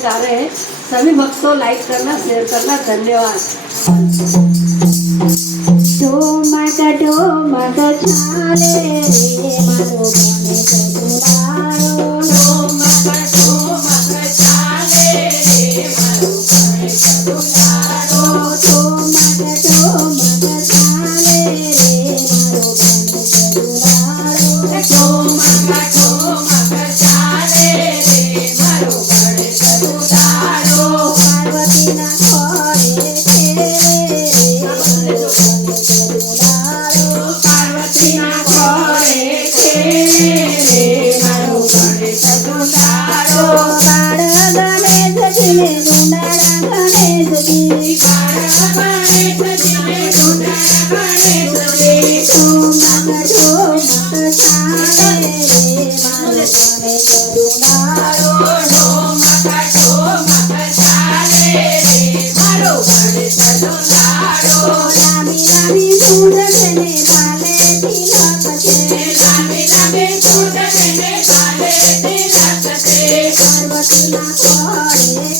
सारे सभी भक्तों लाइक करना, शेयर करना, धन्यवाद। ढोमक छाले रे मारो गणेश दुलारो। ढोमक छाले रे मारो गणेश दुलारो। ढोमक छाले रे मारो गणेश दुलारो। ढोमक छाले रे मारो गणेश दुलारो। पार्वती ना घरे खेले रे मारो गणेश दुलारो। पार्वती ना घरे खेले रे मारो गणेश दुलारो। काळ गणेशजीने धुंडाळा गणेशजी। काळ गणेशजीने धुंडाळा गणेशजी। ढोमक छाले रे मारो गणेश दुलारो। ढोमक छाले रे मारो गणेश दुलारो। लांबी लांबी सूंड તેને ભાલે તિલક છે। લાંબી લાંબી સૂંઢ તેને ભાલે તિલક છે। પાર્વતીના ઘરે